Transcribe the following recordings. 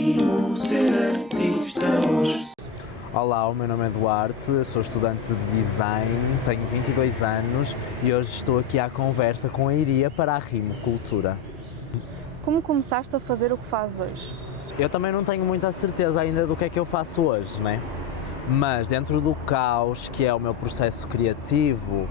Rimo ser artista hoje. Olá, o meu nome é Duarte, sou estudante de design, tenho 22 anos e hoje estou aqui à conversa com a Iria para a Rimo Cultura. Como começaste a fazer o que fazes hoje? Eu também não tenho muita certeza ainda do que é que eu faço hoje, né? Mas dentro do caos que é o meu processo criativo,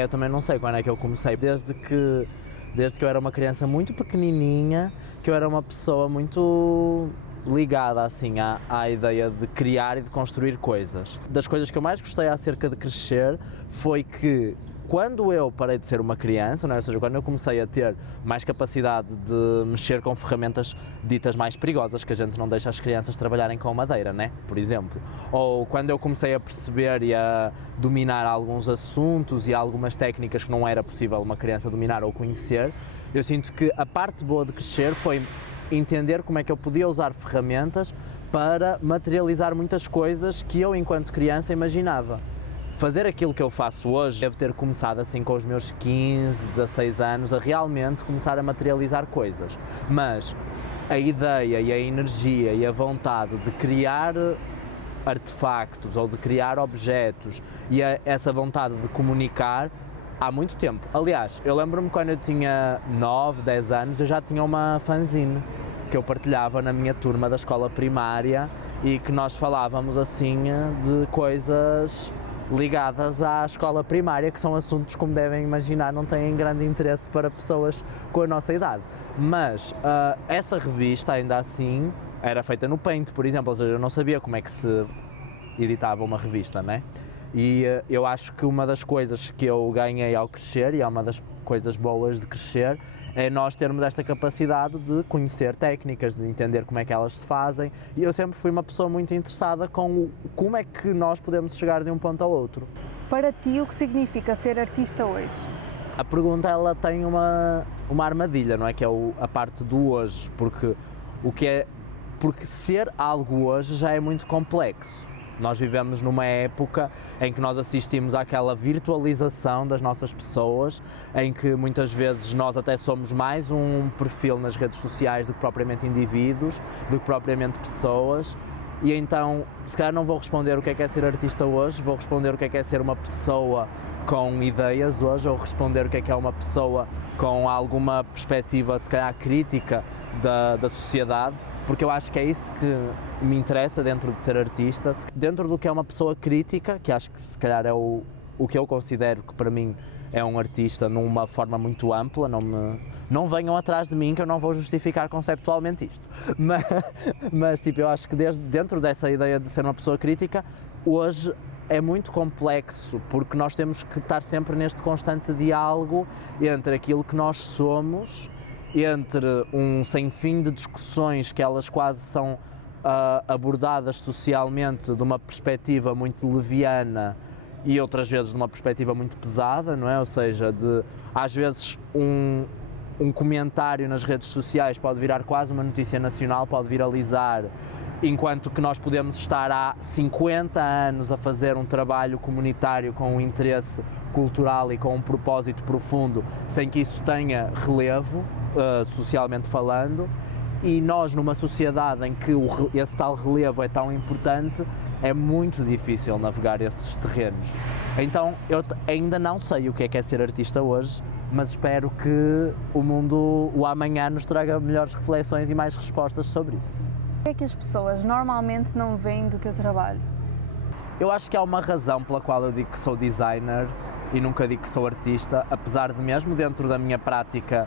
eu também não sei quando é que eu comecei. Desde que eu era uma criança muito pequenininha, que eu era uma pessoa muito ligada assim à ideia de criar e de construir coisas. Das coisas que eu mais gostei acerca de crescer foi que quando eu parei de ser uma criança, não é? Ou seja, quando eu comecei a ter mais capacidade de mexer com ferramentas ditas mais perigosas, que a gente não deixa as crianças trabalharem com madeira, né? Por exemplo. Ou quando eu comecei a perceber e a dominar alguns assuntos e algumas técnicas que não era possível uma criança dominar ou conhecer, eu sinto que a parte boa de crescer foi entender como é que eu podia usar ferramentas para materializar muitas coisas que eu, enquanto criança, imaginava. Fazer aquilo que eu faço hoje, devo ter começado assim com os meus 15, 16 anos, a realmente começar a materializar coisas. Mas a ideia e a energia e a vontade de criar artefactos ou de criar objetos e essa vontade de comunicar, há muito tempo. Aliás, eu lembro-me quando eu tinha 9, 10 anos, eu já tinha uma fanzine que eu partilhava na minha turma da escola primária e que nós falávamos assim de coisas ligadas à escola primária, que são assuntos, como devem imaginar, não têm grande interesse para pessoas com a nossa idade. Mas essa revista, ainda assim, era feita no Paint, por exemplo, ou seja, eu não sabia como é que se editava uma revista, né? E eu acho que uma das coisas que eu ganhei ao crescer, e é uma das coisas boas de crescer, é nós termos esta capacidade de conhecer técnicas, de entender como é que elas se fazem, e eu sempre fui uma pessoa muito interessada com como é que nós podemos chegar de um ponto ao outro. Para ti, o que significa ser artista hoje? A pergunta, ela tem uma armadilha, não é? Que é a parte do hoje, porque ser algo hoje já é muito complexo. Nós vivemos numa época em que nós assistimos àquela virtualização das nossas pessoas, em que muitas vezes nós até somos mais um perfil nas redes sociais do que propriamente indivíduos, do que propriamente pessoas, e então, se calhar não vou responder o que é ser artista hoje, vou responder o que é ser uma pessoa com ideias hoje, ou responder o que é uma pessoa com alguma perspectiva, se calhar crítica da sociedade, porque eu acho que é isso que me interessa dentro de ser artista, dentro do que é uma pessoa crítica, que acho que se calhar é o que eu considero que para mim é um artista numa forma muito ampla. Não venham atrás de mim que eu não vou justificar conceptualmente isto, mas tipo, eu acho que dentro dessa ideia de ser uma pessoa crítica, hoje é muito complexo, porque nós temos que estar sempre neste constante diálogo entre aquilo que nós somos, entre um sem fim de discussões que elas quase são abordadas socialmente de uma perspectiva muito leviana e outras vezes de uma perspectiva muito pesada, não é? Ou seja, às vezes um comentário nas redes sociais pode virar quase uma notícia nacional, pode viralizar, enquanto que nós podemos estar há 50 anos a fazer um trabalho comunitário com um interesse cultural e com um propósito profundo, sem que isso tenha relevo, socialmente falando, e nós numa sociedade em que esse tal relevo é tão importante, é muito difícil navegar esses terrenos. Então eu ainda não sei o que é ser artista hoje, mas espero que o amanhã nos traga melhores reflexões e mais respostas sobre isso. O que é que as pessoas normalmente não veem do teu trabalho? Eu acho que há uma razão pela qual eu digo que sou designer e nunca digo que sou artista, apesar de mesmo dentro da minha prática,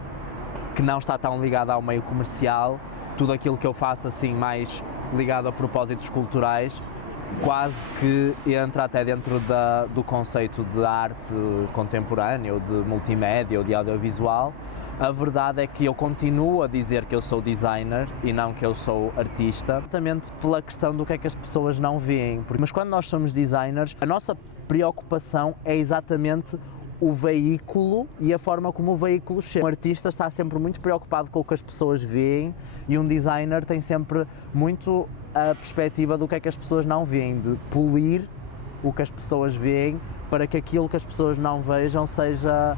que não está tão ligada ao meio comercial, tudo aquilo que eu faço assim mais ligado a propósitos culturais, quase que entra até dentro do conceito de arte contemporânea, ou de multimédia, ou de audiovisual. A verdade é que eu continuo a dizer que eu sou designer e não que eu sou artista, exatamente pela questão do que é que as pessoas não veem. Mas quando nós somos designers, a nossa preocupação é exatamente o veículo e a forma como o veículo chega. Um artista está sempre muito preocupado com o que as pessoas veem e um designer tem sempre muito a perspectiva do que é que as pessoas não veem, de polir o que as pessoas veem para que aquilo que as pessoas não vejam seja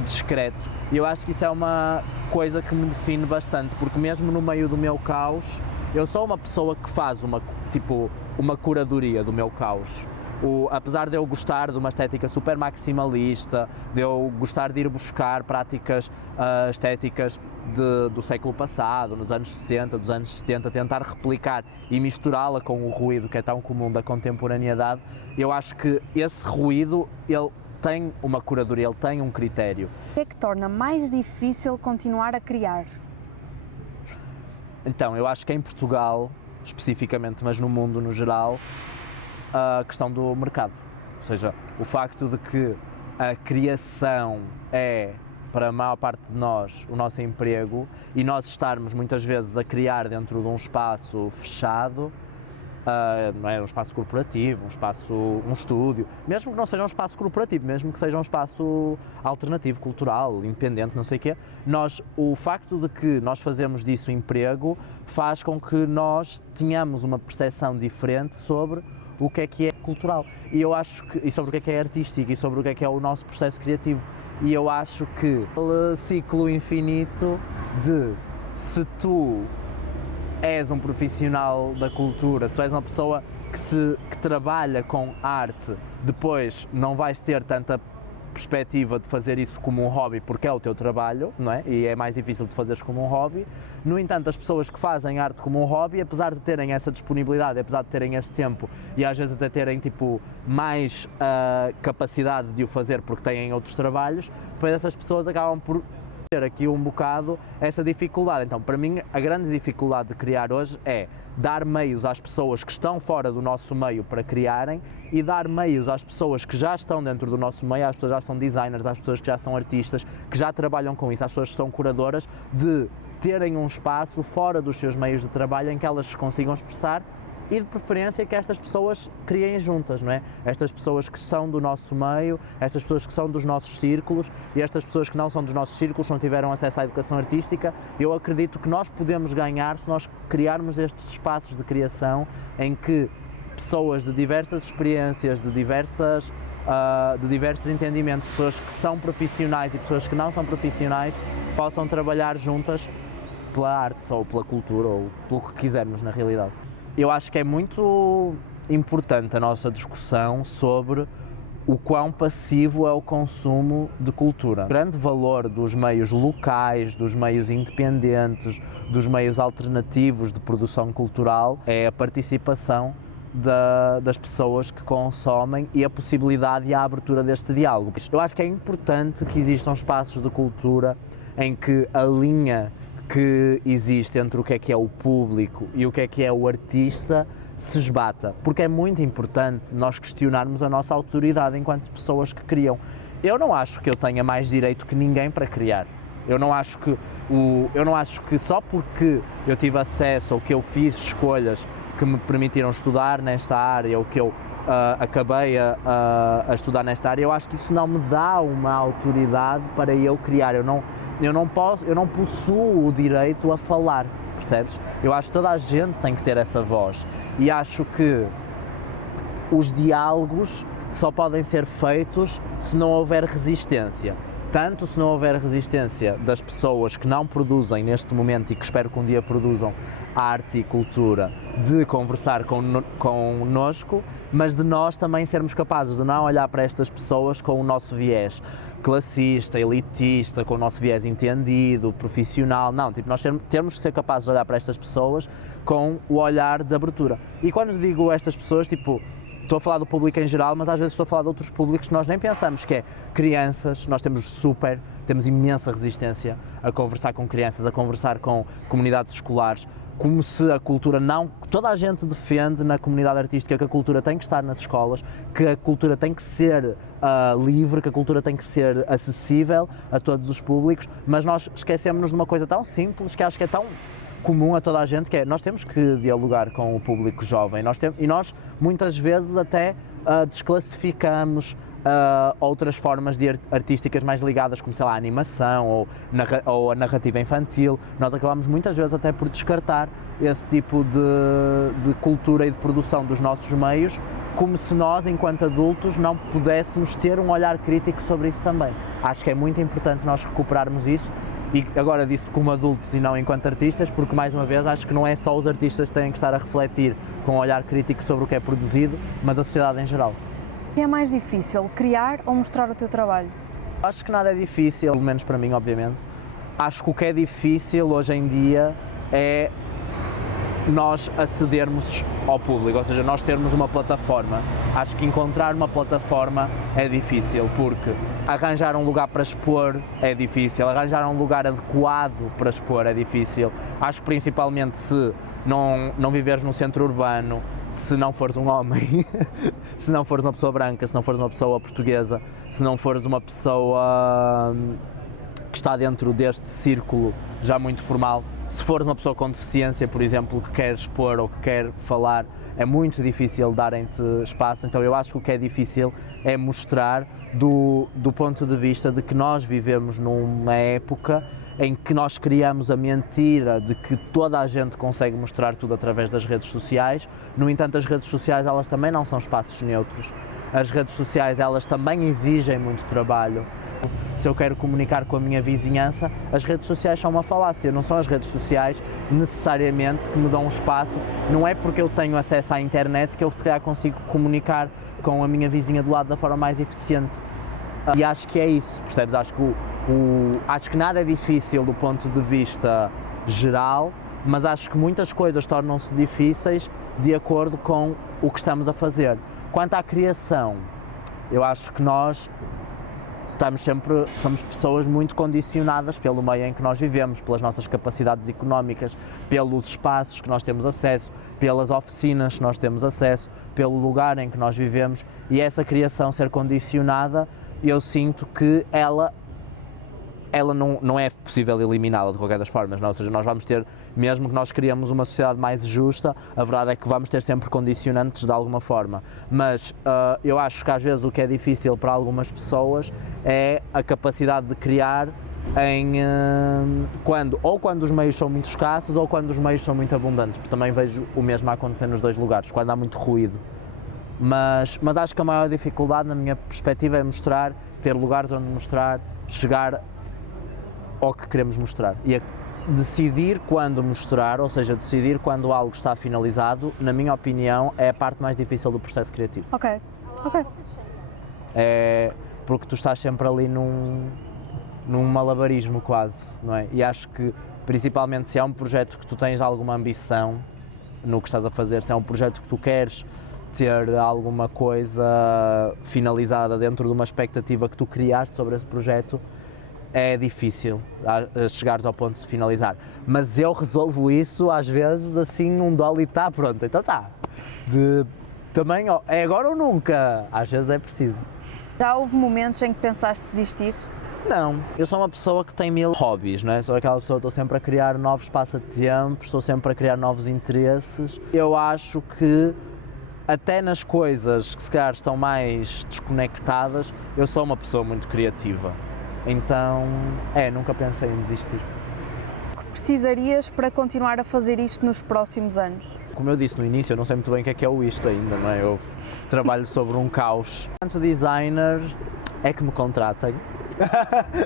discreto. E eu acho que isso é uma coisa que me define bastante, porque mesmo no meio do meu caos, eu sou uma pessoa que faz uma curadoria do meu caos. Apesar de eu gostar de uma estética super maximalista, de eu gostar de ir buscar práticas estéticas do século passado, nos anos 60, dos anos 70, tentar replicar e misturá-la com o ruído que é tão comum da contemporaneidade, eu acho que esse ruído, ele tem uma curadoria, ele tem um critério. O que é que torna mais difícil continuar a criar? Então, eu acho que em Portugal, especificamente, mas no mundo no geral, a questão do mercado, ou seja, o facto de que a criação é, para a maior parte de nós, o nosso emprego, e nós estarmos muitas vezes a criar dentro de um espaço fechado, não é um espaço corporativo, um estúdio, mesmo que não seja um espaço corporativo, mesmo que seja um espaço alternativo, cultural, independente, não sei o quê, o facto de que nós fazemos disso emprego faz com que nós tenhamos uma percepção diferente sobre o que é cultural, e sobre o que é artístico, e sobre o que é o nosso processo criativo. E eu acho que o ciclo infinito de, se tu és um profissional da cultura, se tu és uma pessoa que trabalha com arte, depois não vais ter tanta perspectiva de fazer isso como um hobby, porque é o teu trabalho, não é? E é mais difícil de fazeres como um hobby. No entanto, as pessoas que fazem arte como um hobby, apesar de terem essa disponibilidade, apesar de terem esse tempo e às vezes até terem mais capacidade de o fazer porque têm outros trabalhos, depois essas pessoas acabam por ter aqui um bocado essa dificuldade. Então, para mim, a grande dificuldade de criar hoje é dar meios às pessoas que estão fora do nosso meio para criarem e dar meios às pessoas que já estão dentro do nosso meio, às pessoas que já são designers, às pessoas que já são artistas, que já trabalham com isso, às pessoas que são curadoras, de terem um espaço fora dos seus meios de trabalho em que elas se consigam expressar e de preferência que estas pessoas criem juntas, não é? Estas pessoas que são do nosso meio, estas pessoas que são dos nossos círculos e estas pessoas que não são dos nossos círculos, não tiveram acesso à educação artística, eu acredito que nós podemos ganhar se nós criarmos estes espaços de criação em que pessoas de diversas experiências, de diversos entendimentos, pessoas que são profissionais e pessoas que não são profissionais, possam trabalhar juntas pela arte ou pela cultura ou pelo que quisermos na realidade. Eu acho que é muito importante a nossa discussão sobre o quão passivo é o consumo de cultura. O grande valor dos meios locais, dos meios independentes, dos meios alternativos de produção cultural é a participação das pessoas que consomem e a possibilidade e a abertura deste diálogo. Eu acho que é importante que existam espaços de cultura em que a linha que existe entre o que é o público e o que é o artista se esbata, porque é muito importante nós questionarmos a nossa autoridade enquanto pessoas que criam. Eu não acho que eu tenha mais direito que ninguém para criar. Eu não acho que só porque eu tive acesso ou que eu fiz escolhas que me permitiram estudar nesta área ou que eu acabei a estudar nesta área, eu acho que isso não me dá uma autoridade para eu criar. Eu não possuo o direito a falar, percebes? Eu acho que toda a gente tem que ter essa voz e acho que os diálogos só podem ser feitos se não houver resistência. Tanto se não houver resistência das pessoas que não produzem neste momento e que espero que um dia produzam arte e cultura, de conversar connosco, mas de nós também sermos capazes de não olhar para estas pessoas com o nosso viés classista, elitista, com o nosso viés entendido, profissional. Não, nós temos que ser capazes de olhar para estas pessoas com o olhar de abertura. E quando digo estas pessoas, estou a falar do público em geral, mas às vezes estou a falar de outros públicos que nós nem pensamos, que é crianças. Nós temos imensa resistência a conversar com crianças, a conversar com comunidades escolares, como se a cultura toda a gente defende na comunidade artística que a cultura tem que estar nas escolas, que a cultura tem que ser livre, que a cultura tem que ser acessível a todos os públicos, mas nós esquecemos-nos de uma coisa tão simples que acho que é tão comum a toda a gente, que é nós temos que dialogar com o público jovem e nós muitas vezes até desclassificamos outras formas artísticas mais ligadas, como sei lá, a animação ou a narrativa infantil. Nós acabamos muitas vezes até por descartar esse tipo de cultura e de produção dos nossos meios como se nós, enquanto adultos, não pudéssemos ter um olhar crítico sobre isso também. Acho que é muito importante nós recuperarmos isso, e agora disse como adultos e não enquanto artistas, porque mais uma vez acho que não é só os artistas que têm que estar a refletir com um olhar crítico sobre o que é produzido, mas a sociedade em geral. O que é mais difícil, criar ou mostrar o teu trabalho? Acho que nada é difícil, pelo menos para mim, obviamente. Acho que o que é difícil hoje em dia é nós acedermos ao público, ou seja, nós termos uma plataforma. Acho que encontrar uma plataforma é difícil, porque arranjar um lugar para expor é difícil, arranjar um lugar adequado para expor é difícil. Acho que principalmente se não viveres num centro urbano, se não fores um homem, se não fores uma pessoa branca, se não fores uma pessoa portuguesa, se não fores uma pessoa que está dentro deste círculo já muito formal, se fores uma pessoa com deficiência, por exemplo, que quer expor ou que quer falar, é muito difícil darem-te espaço. Então eu acho que o que é difícil é mostrar do ponto de vista de que nós vivemos numa época em que nós criamos a mentira de que toda a gente consegue mostrar tudo através das redes sociais. No entanto, as redes sociais, elas também não são espaços neutros. As redes sociais, elas também exigem muito trabalho. Se eu quero comunicar com a minha vizinhança, as redes sociais são uma falácia. Não são as redes sociais necessariamente que me dão um espaço. Não é porque eu tenho acesso à internet que eu se calhar consigo comunicar com a minha vizinha do lado da forma mais eficiente. E acho que é isso, percebes? Acho que nada é difícil do ponto de vista geral, mas acho que muitas coisas tornam-se difíceis de acordo com o que estamos a fazer. Quanto à criação, eu acho que nós somos pessoas muito condicionadas pelo meio em que nós vivemos, pelas nossas capacidades económicas, pelos espaços que nós temos acesso, pelas oficinas que nós temos acesso, pelo lugar em que nós vivemos, e essa criação ser condicionada, eu sinto que ela não é possível eliminá-la de qualquer das formas, não? Ou seja, nós vamos ter, mesmo que nós criemos uma sociedade mais justa, a verdade é que vamos ter sempre condicionantes de alguma forma, mas eu acho que às vezes o que é difícil para algumas pessoas é a capacidade de criar quando os meios são muito escassos ou quando os meios são muito abundantes, porque também vejo o mesmo a acontecer nos dois lugares, quando há muito ruído. Mas acho que a maior dificuldade, na minha perspectiva, é mostrar, ter lugares onde mostrar, chegar ao que queremos mostrar. E é decidir quando mostrar, ou seja, decidir quando algo está finalizado, na minha opinião, é a parte mais difícil do processo criativo. Ok. É porque tu estás sempre ali num malabarismo quase, não é? E acho que, principalmente, se é um projeto que tu tens alguma ambição no que estás a fazer, se é um projeto que tu queres ter alguma coisa finalizada dentro de uma expectativa que tu criaste sobre esse projeto, é difícil chegares ao ponto de finalizar. Mas eu resolvo isso às vezes assim, um dólar e está pronto, então está. Também é agora ou nunca, às vezes é preciso. Já houve momentos em que pensaste desistir? Não, eu sou uma pessoa que tem 1000 hobbies, não é? Sou aquela pessoa que estou sempre a criar novos passatempos, estou sempre a criar novos interesses. Eu acho que até nas coisas que se calhar estão mais desconectadas, eu sou uma pessoa muito criativa. Então, nunca pensei em desistir. O que precisarias para continuar a fazer isto nos próximos anos? Como eu disse no início, eu não sei muito bem o que é o isto ainda, não é? Eu trabalho sobre um caos. Enquanto designer, é que me contratem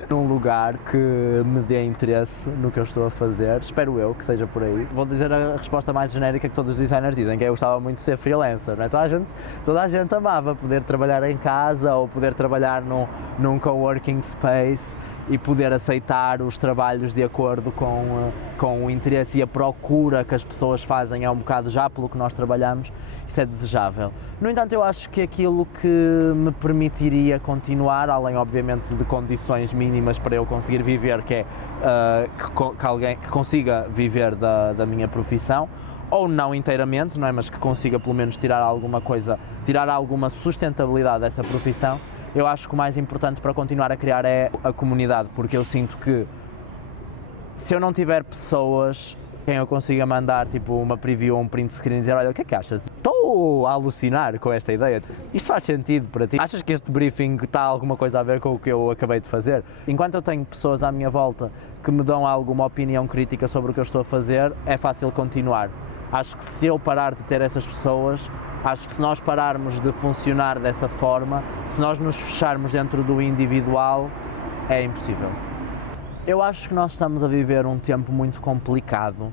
num lugar que me dê interesse no que eu estou a fazer, espero eu que seja por aí. Vou dizer a resposta mais genérica que todos os designers dizem, que eu gostava muito de ser freelancer, não é? Toda a gente amava poder trabalhar em casa ou poder trabalhar num coworking space e poder aceitar os trabalhos de acordo com o interesse e a procura que as pessoas fazem é um bocado já pelo que nós trabalhamos, isso é desejável. No entanto, eu acho que aquilo que me permitiria continuar, além obviamente de condições mínimas para eu conseguir viver, que é que alguém que consiga viver da minha profissão, ou não inteiramente, não é? Mas que consiga pelo menos tirar alguma sustentabilidade dessa profissão. Eu acho que o mais importante para continuar a criar é a comunidade, porque eu sinto que se eu não tiver pessoas quem eu consiga mandar tipo uma preview ou um print screen e dizer, olha, o que é que achas? Estou a alucinar com esta ideia, isto faz sentido para ti? Achas que este briefing está alguma coisa a ver com o que eu acabei de fazer? Enquanto eu tenho pessoas à minha volta que me dão alguma opinião crítica sobre o que eu estou a fazer, é fácil continuar. Acho que se eu parar de ter essas pessoas, acho que se nós pararmos de funcionar dessa forma, se nós nos fecharmos dentro do individual, é impossível. Eu acho que nós estamos a viver um tempo muito complicado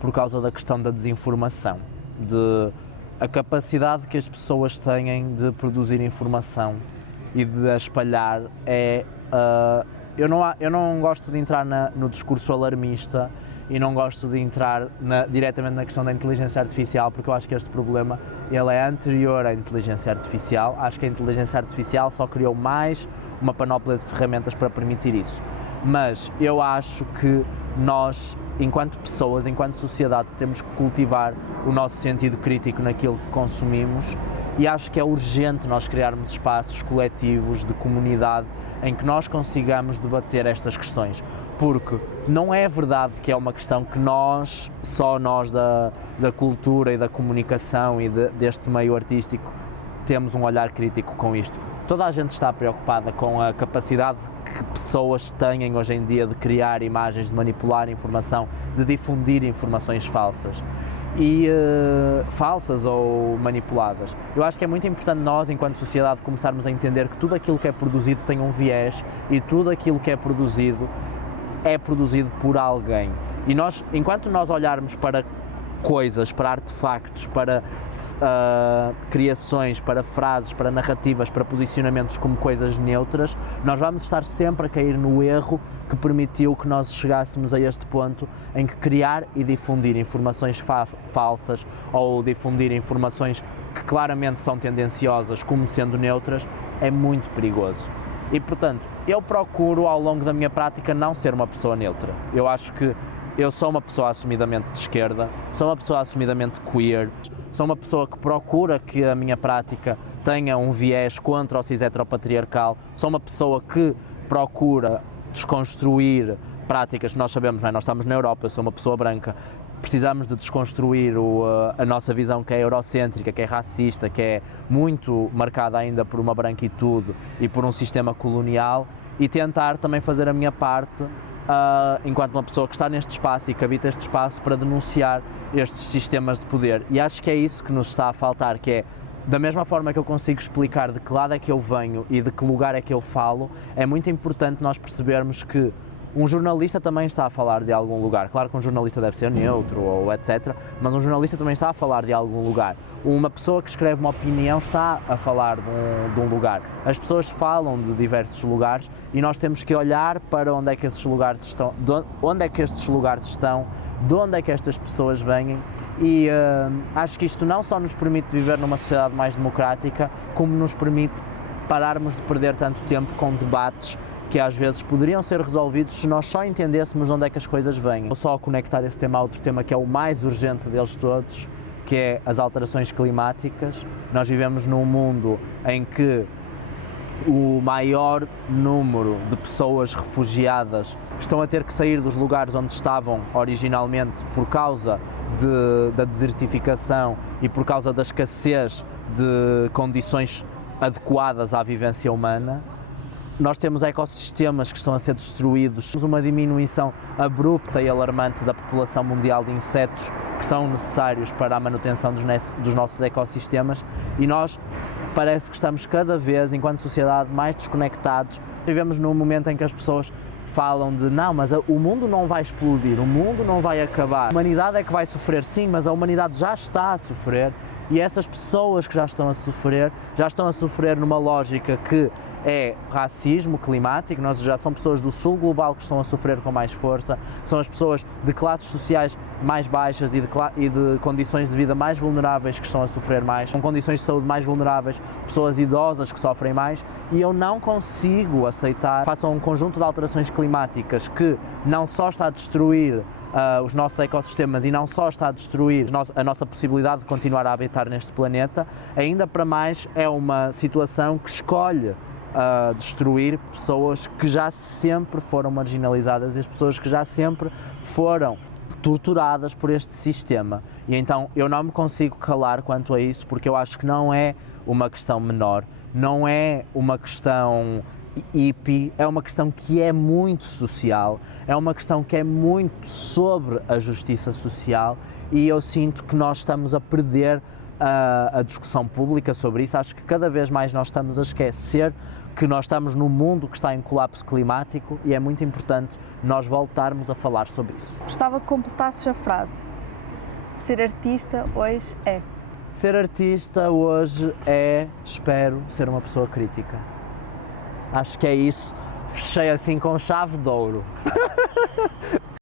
por causa da questão da desinformação, de a capacidade que as pessoas têm de produzir informação e de a espalhar eu não gosto de entrar no discurso alarmista e não gosto de entrar diretamente na questão da inteligência artificial, porque eu acho que este problema ele é anterior à inteligência artificial. Acho que a inteligência artificial só criou mais uma panóplia de ferramentas para permitir isso. Mas eu acho que nós, enquanto pessoas, enquanto sociedade, temos que cultivar o nosso sentido crítico naquilo que consumimos, e acho que é urgente nós criarmos espaços coletivos de comunidade em que nós consigamos debater estas questões, porque não é verdade que é uma questão que só nós da cultura e da comunicação e deste meio artístico temos um olhar crítico com isto. Toda a gente está preocupada com a capacidade que pessoas têm hoje em dia de criar imagens, de manipular informação, de difundir informações falsas. Falsas ou manipuladas. Eu acho que é muito importante nós, enquanto sociedade, começarmos a entender que tudo aquilo que é produzido tem um viés e tudo aquilo que é produzido por alguém. E nós, enquanto nós olharmos para coisas, para artefactos, para criações, para frases, para narrativas, para posicionamentos como coisas neutras, nós vamos estar sempre a cair no erro que permitiu que nós chegássemos a este ponto em que criar e difundir informações falsas ou difundir informações que claramente são tendenciosas como sendo neutras é muito perigoso. E, portanto, eu procuro ao longo da minha prática não ser uma pessoa neutra. Eu acho que eu sou uma pessoa assumidamente de esquerda, sou uma pessoa assumidamente queer, sou uma pessoa que procura que a minha prática tenha um viés contra o cis-heteropatriarcal, sou uma pessoa que procura desconstruir práticas que nós sabemos, não é? Nós estamos na Europa, eu sou uma pessoa branca, precisamos de desconstruir a nossa visão que é eurocêntrica, que é racista, que é muito marcada ainda por uma branquitude e por um sistema colonial, e tentar também fazer a minha parte enquanto uma pessoa que está neste espaço e que habita este espaço para denunciar estes sistemas de poder. E acho que é isso que nos está a faltar, que é, da mesma forma que eu consigo explicar de que lado é que eu venho e de que lugar é que eu falo, é muito importante nós percebermos que um jornalista também está a falar de algum lugar. Claro que um jornalista deve ser neutro ou etc, mas um jornalista também está a falar de algum lugar. Uma pessoa que escreve uma opinião está a falar de um lugar. As pessoas falam de diversos lugares e nós temos que olhar para onde é que esses lugares estão, de onde é que estes lugares estão, de onde é que estas pessoas vêm, e acho que isto não só nos permite viver numa sociedade mais democrática, como nos permite pararmos de perder tanto tempo com debates que às vezes poderiam ser resolvidos se nós só entendêssemos onde é que as coisas vêm. Vou só conectar esse tema a outro tema que é o mais urgente deles todos, que é as alterações climáticas. Nós vivemos num mundo em que o maior número de pessoas refugiadas estão a ter que sair dos lugares onde estavam originalmente por causa da desertificação e por causa da escassez de condições adequadas à vivência humana. Nós temos ecossistemas que estão a ser destruídos, temos uma diminuição abrupta e alarmante da população mundial de insetos que são necessários para a manutenção dos nossos ecossistemas, e nós parece que estamos cada vez, enquanto sociedade, mais desconectados. Vivemos num momento em que as pessoas falam de não, mas o mundo não vai explodir, o mundo não vai acabar, a humanidade é que vai sofrer, sim, mas a humanidade já está a sofrer. E essas pessoas que já estão a sofrer numa lógica que é racismo climático. Nós já são pessoas do sul global que estão a sofrer com mais força, são as pessoas de classes sociais mais baixas e de condições de vida mais vulneráveis que estão a sofrer mais, com condições de saúde mais vulneráveis, pessoas idosas que sofrem mais, e eu não consigo aceitar, façam um conjunto de alterações climáticas que não só está a destruir os nossos ecossistemas e não só está a destruir a nossa possibilidade de continuar a habitar neste planeta, ainda para mais é uma situação que escolhe destruir pessoas que já sempre foram marginalizadas e as pessoas que já sempre foram torturadas por este sistema. E então eu não me consigo calar quanto a isso, porque eu acho que não é uma questão menor, não é uma questão hippie, é uma questão que é muito social, é uma questão que é muito sobre a justiça social e eu sinto que nós estamos a perder a discussão pública sobre isso. Acho que cada vez mais nós estamos a esquecer que nós estamos num mundo que está em colapso climático e é muito importante nós voltarmos a falar sobre isso. Gostava que completasses a frase. Ser artista hoje é. Ser artista hoje é, espero, ser uma pessoa crítica. Acho que é isso. Fechei assim com chave de ouro.